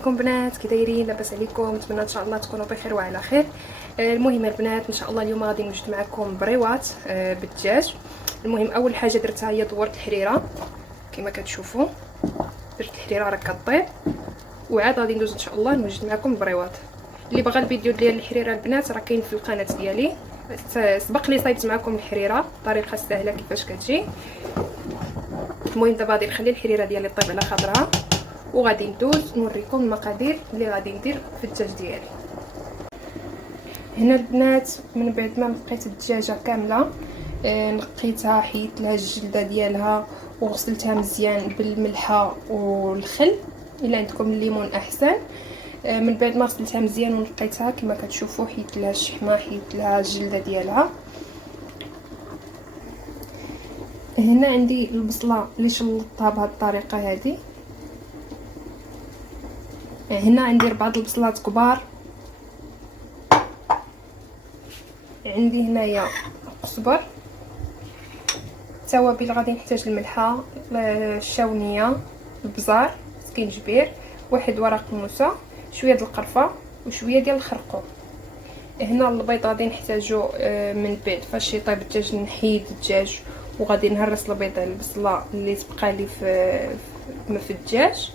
عليكم بنات، كي دايرين؟ لاباس عليكم؟ نتمنى ان شاء الله تكونوا بخير وعلى خير. المهم البنات ان شاء الله اليوم غادي نوجد معكم بريوات بالدجاج. المهم اول حاجه درتها هي دورت الحريره كما كتشوفوا، درت الحريره راه كطيب، وعاد غادي ندوز ان شاء الله نوجد معكم البريوات. اللي بغى الفيديو ديال الحريره البنات راه كاين في القناه ديالي، سبق لي صايبت معكم الحريره الطريقه السهله كيفاش كتجي. المهم دابا غادي نخلي الحريره ديالي طيب على خضرها، وغادي ندوز نوريكم المقادير اللي غادي ندير في الدجاج ديالي. هنا البنات من بعد ما نقيت الدجاجه كامله، نقيتها، حيدت لها الجلده ديالها وغسلتها مزيان بالملحه والخل، الا عندكم الليمون احسن. من بعد ما غسلتها مزيان ونقيتها كما كتشوفوا، حيدت لها الشحمه، حيدت لها الجلده ديالها. هنا عندي البصله اللي شلطتها بهذه الطريقه هذه. هنا عندي 4 البصلات كبار، عندي هنايا قزبر، التوابل غادي نحتاج الملحه، الشاونيه، البزار، سكينجبير، واحد ورق موسى، شويه ديال القرفه وشويه ديال الخرقوم. هنا البيض غادي نحتاجو من بعد فاش يطيب الدجاج نحيد الدجاج وغادي نهرس البيض على البصله اللي تبقى لي في الدجاج.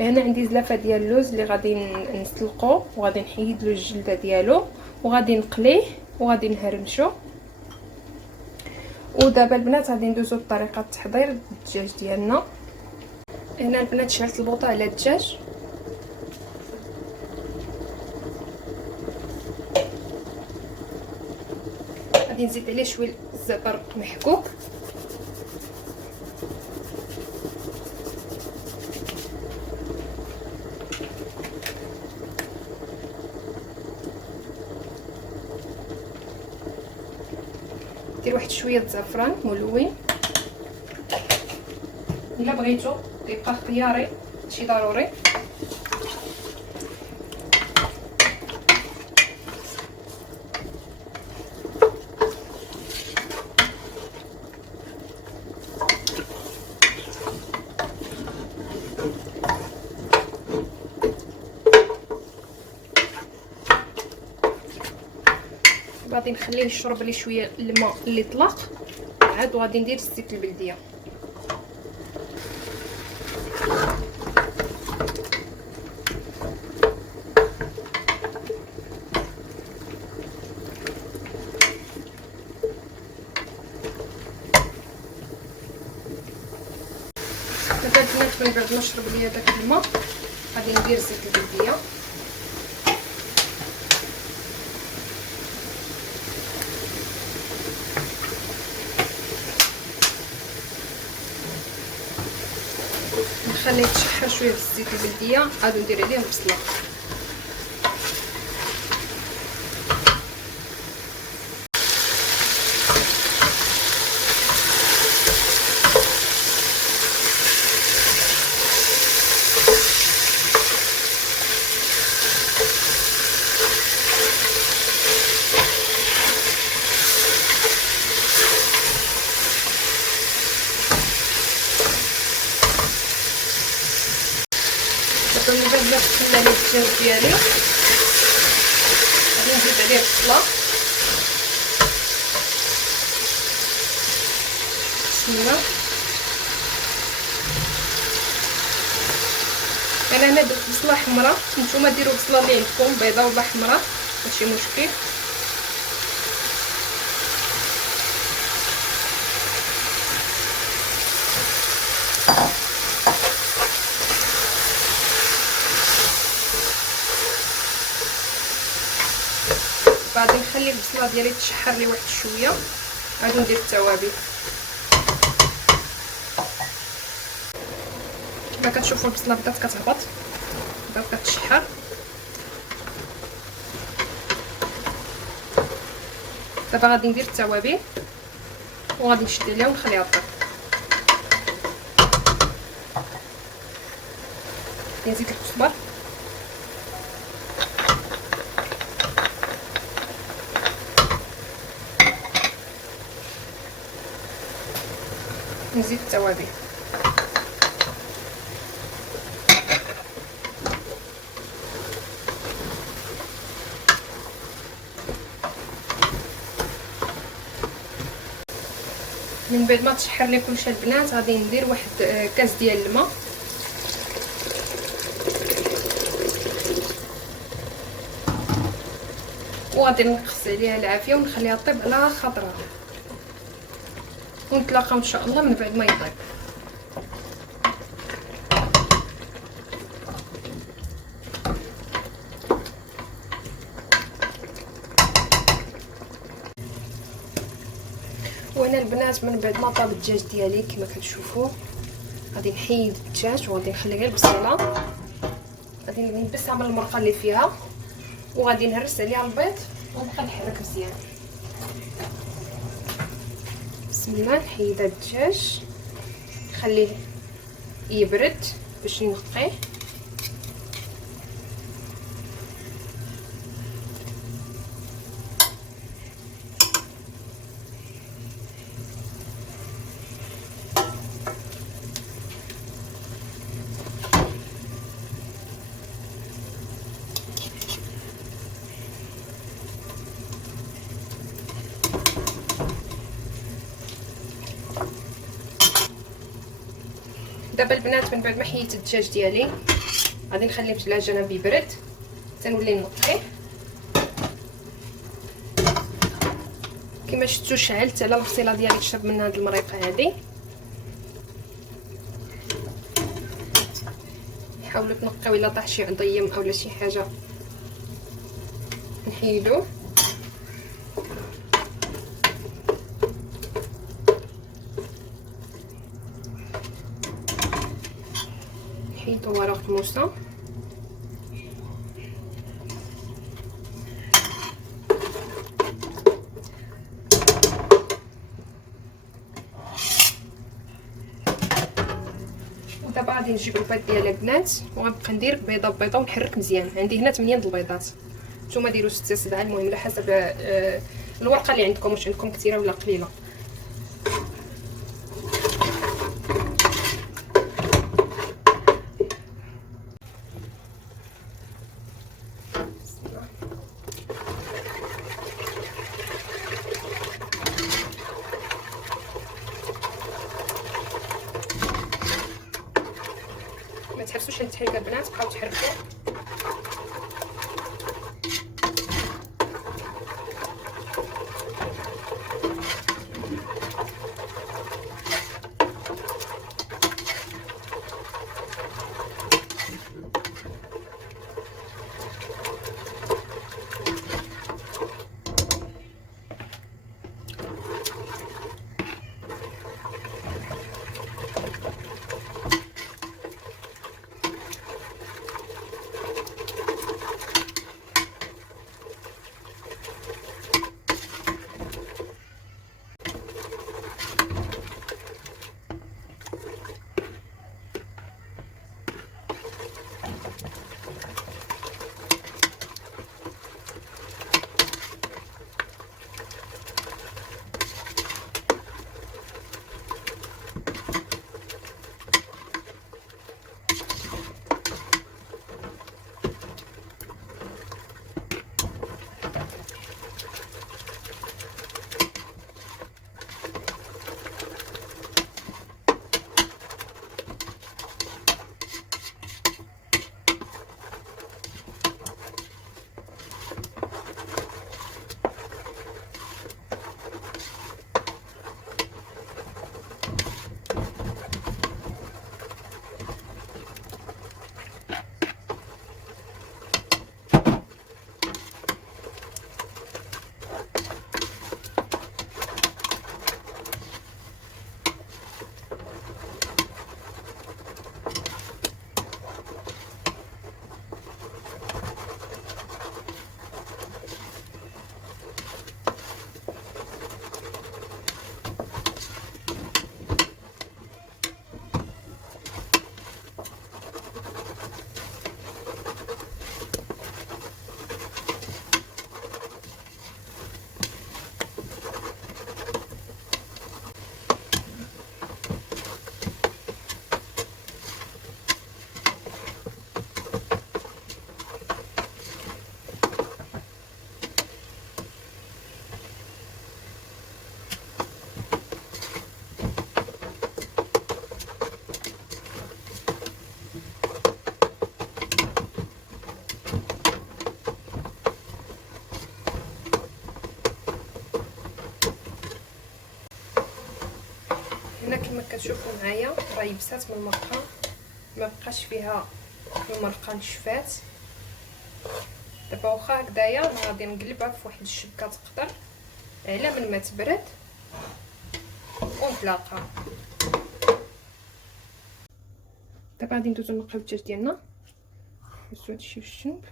هنا عندي زلافه ديال اللوز اللي غادي نسلقو وغادي نحيد له الجلده ديالو وغادي نقليه وغادي نهرمشو. ودابا البنات غادي ندوزو لطريقه تحضير الدجاج ديالنا. هنا البنات شعلت البوطه على الدجاج، غادي نزيد عليه شويه الزعتر محكوك، دير واحد شويه زعفران ملون، الا بغيتو يبقى اختياري ماشي ضروري. غادي نخليه يشرب لي شويه الماء اللي طلق، عاد وغادي ندير الزيت البلديه. دابا البنات من بعد ما شرب ليا داك الماء غادي ندير الزيت البلديه. نخليه يتشحر شويه بالزيت البلديه، عاد ندير عليه البصله. من بعد ما سخنا لي الدجاج ديالي غادي نزيد عليه البصله، بسم الله. انا هنا درت بصله حمراء، نتوما ديروا بصله اللي عندكم بيضاء ولا حمراء ماشي مشكل. غادي نخلي البصله ديالي تشحر لي واحد شويه، غادي ندير التوابل. كما كتشوفوا البصله بدات كتهبط، بدات كتشحر. دابا غادي ندير التوابل وغادي نشد عليها ونخليها طيب. نزيد الكزبر، نزيد التوابل، من بعد ما تشحر لي كلشي البنات غادي ندير واحد كاس ديال الماء، وغادي نقص عليها العافيه ونخليها طيب على خاطرها، ونتلاقاو ان شاء الله من بعد ما يطيب. وهنا البنات من بعد ما طاب الدجاج ديالي كما كتشوفوا غادي نحيد الدجاج وغادي نخلي غير البصيله، غادي نلبسها من المرقه اللي فيها وغادي نهرس عليها البيض ونبقى نحرك مزيان. بسم الله. نحيد الدجاج نخليه يبرد باش نقيه. دابا البنات من بعد ما حيدت الدجاج ديالي غادي نخليه على جنب يبرد تنولي نقيه. كما شفتوا شعلت على البصيله ديالي تشرب من هذه المريقه هذه. حاولوا تنقيو الا طاح شي عضيم اولا شي حاجه نحيدوه. نحيدو ورق الموسى ودابا غادي نجيب البيض ديال البنات وغنبقى ندير بيضه بيضه ونحرك مزيان. عندي هنا 8 د البيضات، نتوما ديروا 6 7 المهم على حسب الورقه اللي عندكم، واش عندكم كثيره ولا قليله. ما تحبسوش التحريكه البنات، بقاو تحركوا. هنا كما كتشوفوا معايا راه يبسات من المرقه، ما بقاش فيها المرقه نشفات. دابا واخا هكذايا غادي نقلبها في واحد الشبكه تقطر على من ما تبرد ونطلقها. دابا غادي ندوزو نقليو الدجاج ديالنا، نهزو هادشي في الجنب.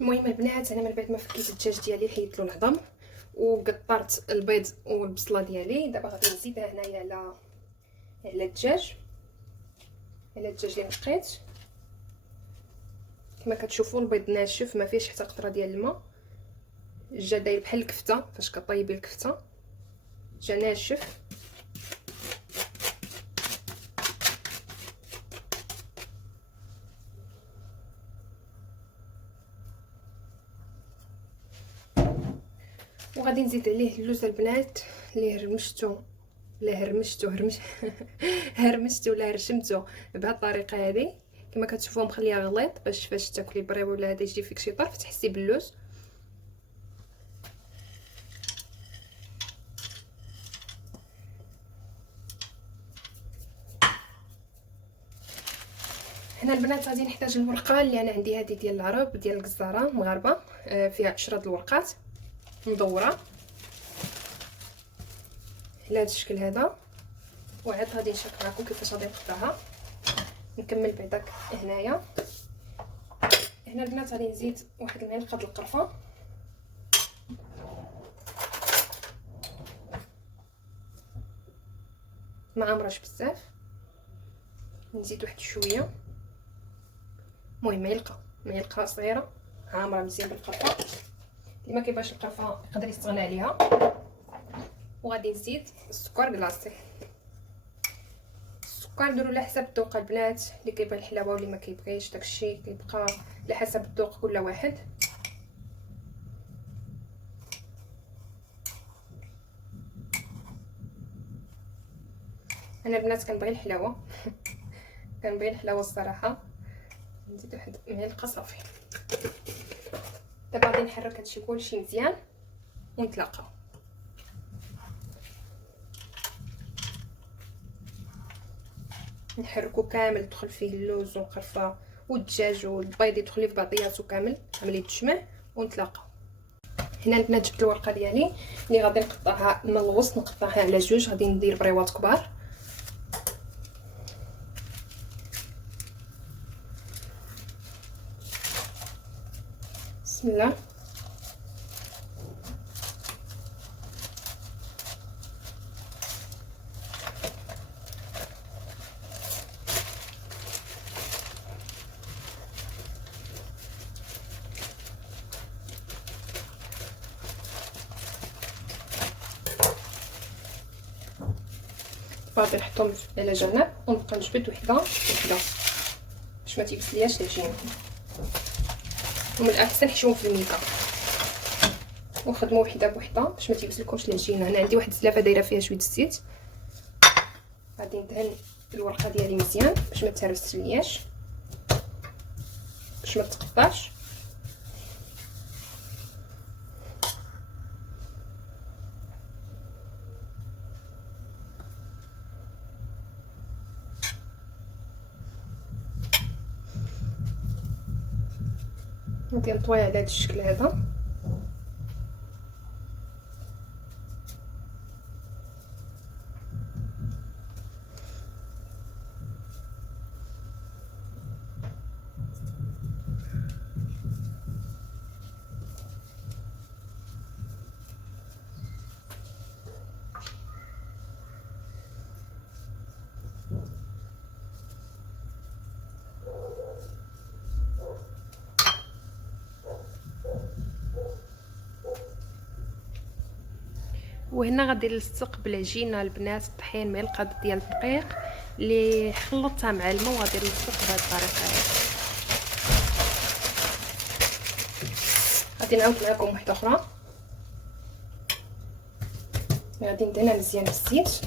المهم البنات انا من بعد ما فكيت الدجاج ديالي حيدت له العظم وقطرت البيض والبصله ديالي. دابا غادي نزيدها هنايا على الدجاج، على الدجاج اللي نقيت. كما كتشوفوا البيض ناشف ما فيهش حتى قطره ديال الماء، جا داير بحال الكفته فاش كطيبي الكفته، جا ناشف. وغادي نزيد عليه اللوز البنات اللي هرمشتو ولا رشمتو بهذه الطريقه هذه. كما كتشوفوا مخليها غليظ باش فاش تاكلي بريو ولا هذا يجي فيك شي طرف تحسي باللوز. هنا البنات غادي نحتاج الورقه اللي انا عندي هذه ديال العرب ديال الجزاره مغاربه، فيها 10 الورقات مدوره على هذا الشكل هذا. وعاد غادي نشرح معكم كيفاش غادي نقطعها. نكمل بعداك هنايا. هنا البنات غادي نزيد واحد المعلقه د القرفه، ما عامراش بزاف، نزيد واحد شويه، المهم معلقه صغيره عامره مزيان بالقرفه. اللي ما كيبغيش القرفه يقدر يستغنى عليها. وغادي نزيد السكر كلاصي. السكر نديرو على حسب الذوق البنات، اللي كيبغي الحلاوه واللي ما كيبغيش داكشي كيبقى على حسب الذوق كل واحد. انا البنات كنبغي الحلاوه كنبغي الحلاوه الصراحه. نزيد واحد معلقه صافي. دابا غادي نحرك هادشي كلشي مزيان ونتلاقاو. نحركو كامل يدخل فيه اللوز والقرفه والدجاج والبيض يدخل في بعضياتو كامل عمليه التجميع ونتلاقاو. هنا البنات جبت الورقه ديالي اللي غادي نقطعها من الوسط، نقطعها على جوج. غادي ندير بريوات كبار. بسم الله. غادي نحطهم على جنب ونبقى نجبد وحده وحده باش ما تيبسلياش العجين. ومن الاحسن نحشوهم في الميكا ونخدموا وحده بوحده باش ما تيبسلكمش العجينه. انا عندي واحد الزلافه دايره فيها شويه الزيت. غادي ندهن الورقه ديالي مزيان باش ما تهرسلياش، باش ما تقطعش. غادي نطويها على هذا الشكل هذا. وهنا غادي نلصق بالعجينه البنات الطحين معلقه ديال الدقيق اللي خلطتها مع الماء، وغادي نلصق بهذه الطريقه هذه. غادي نعاود معكم واحده اخرى. غادي ندهنها مزيان بالزيت.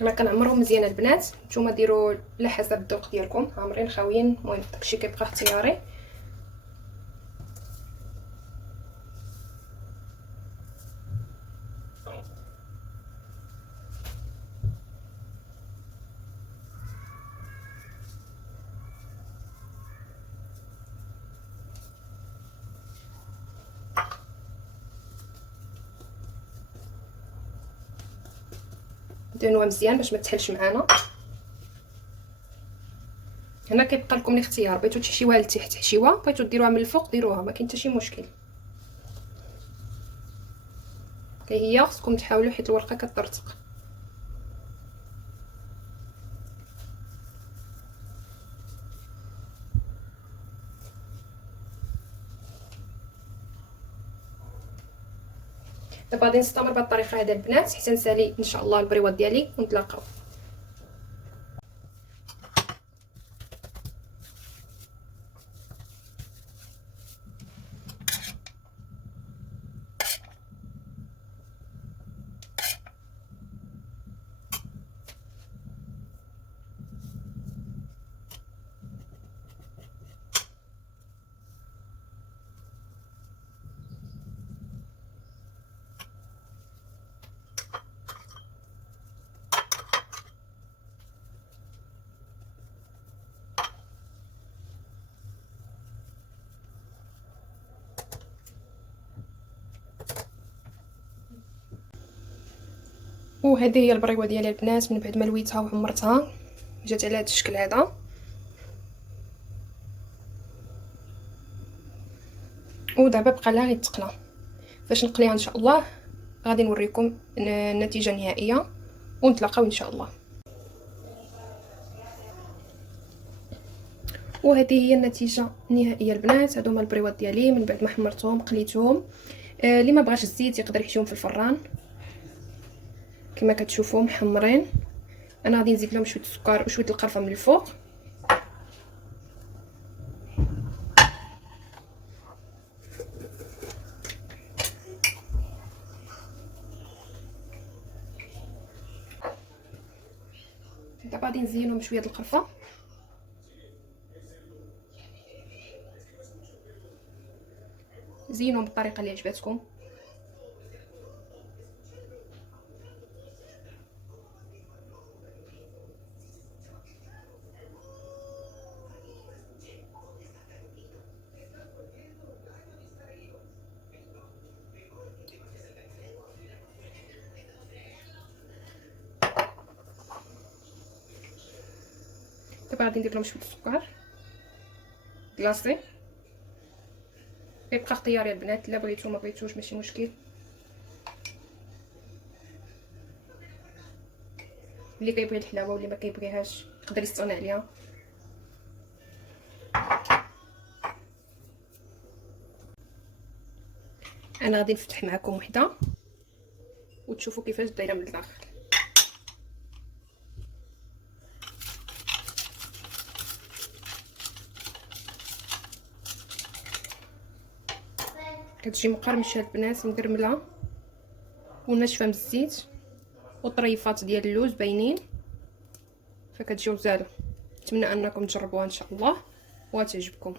انا كنعمرهم مزيان البنات، نتوما ديروا على حسب الذوق ديالكم، عامرين خاويين، المهم داكشي كيبقى اختياري. دهنوها مزيان باش ما تحلش معانا. هنا كيبقى لكم الاختيار، بغيتو تحشيوها لتحت حشيوها، بغيتو ديروها من الفوق ديروها، ما كاين حتى شي مشكل. هي خصكم تحاولوا حيت الورقه كطرطق. دابا غادي نستمر بهذه الطريقه هذه البنات حتى نسالي ان شاء الله البريوات ديالي ونتلاقاو. وهذه هي البريوه ديالي البنات من بعد ما لويتها وعمرتها، جات على هذا الشكل هذا. ودابا بقى لها غير تقلى، فاش نقليها ان شاء الله غادي نوريكم النتيجه النهائيه ونتلاقاو ان شاء الله. وهذه هي النتيجه النهائيه البنات. هادو هما البريوات ديالي من بعد ما حمرتهم قليتهم. اللي ما بغاش الزيت يقدر يحشيهم في الفران كما كتشوفوا محمرين. انا غادي نزيد لهم شويه السكر وشويه القرفه من الفوق. دابا غادي نزينهم بشويه د القرفه. زينهم بالطريقه اللي عجبتكم. دابا غادي ندير لهم شويه السكر كلاصي، كيبقى اختياري البنات، الا بغيتو ما بغيتوش ماشي مشكل. اللي كيبغي الحلاوه واللي ما كيبغيهاش يقدر يستغنى عليها. انا غادي نفتح معكم وحده وتشوفوا كيفاش دايره من الداخل. كتجي مقرمشه البنات، مقرمله وناشفه من الزيت، وطريفات ديال اللوز باينين، فكتجي غزاله. نتمنى انكم تجربوها ان شاء الله وتعجبكم.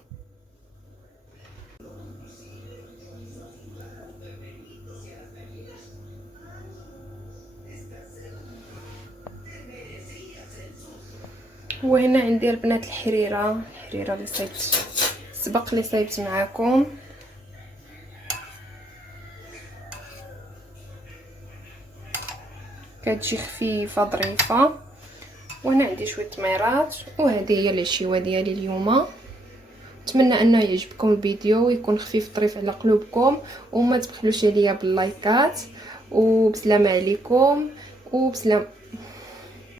وهنا عندي البنات الحريره اللي صايبت سبق اللي صايبت معاكم. كتجي خفيفه ظريفه. وهنا عندي شويه تميرات، وهذه هي العشيوه ديالي اليوم. نتمنى انه يعجبكم الفيديو ويكون خفيف ظريف على قلوبكم، وما تبخلوش عليا باللايكات. وبسلامه عليكم، وبسلام.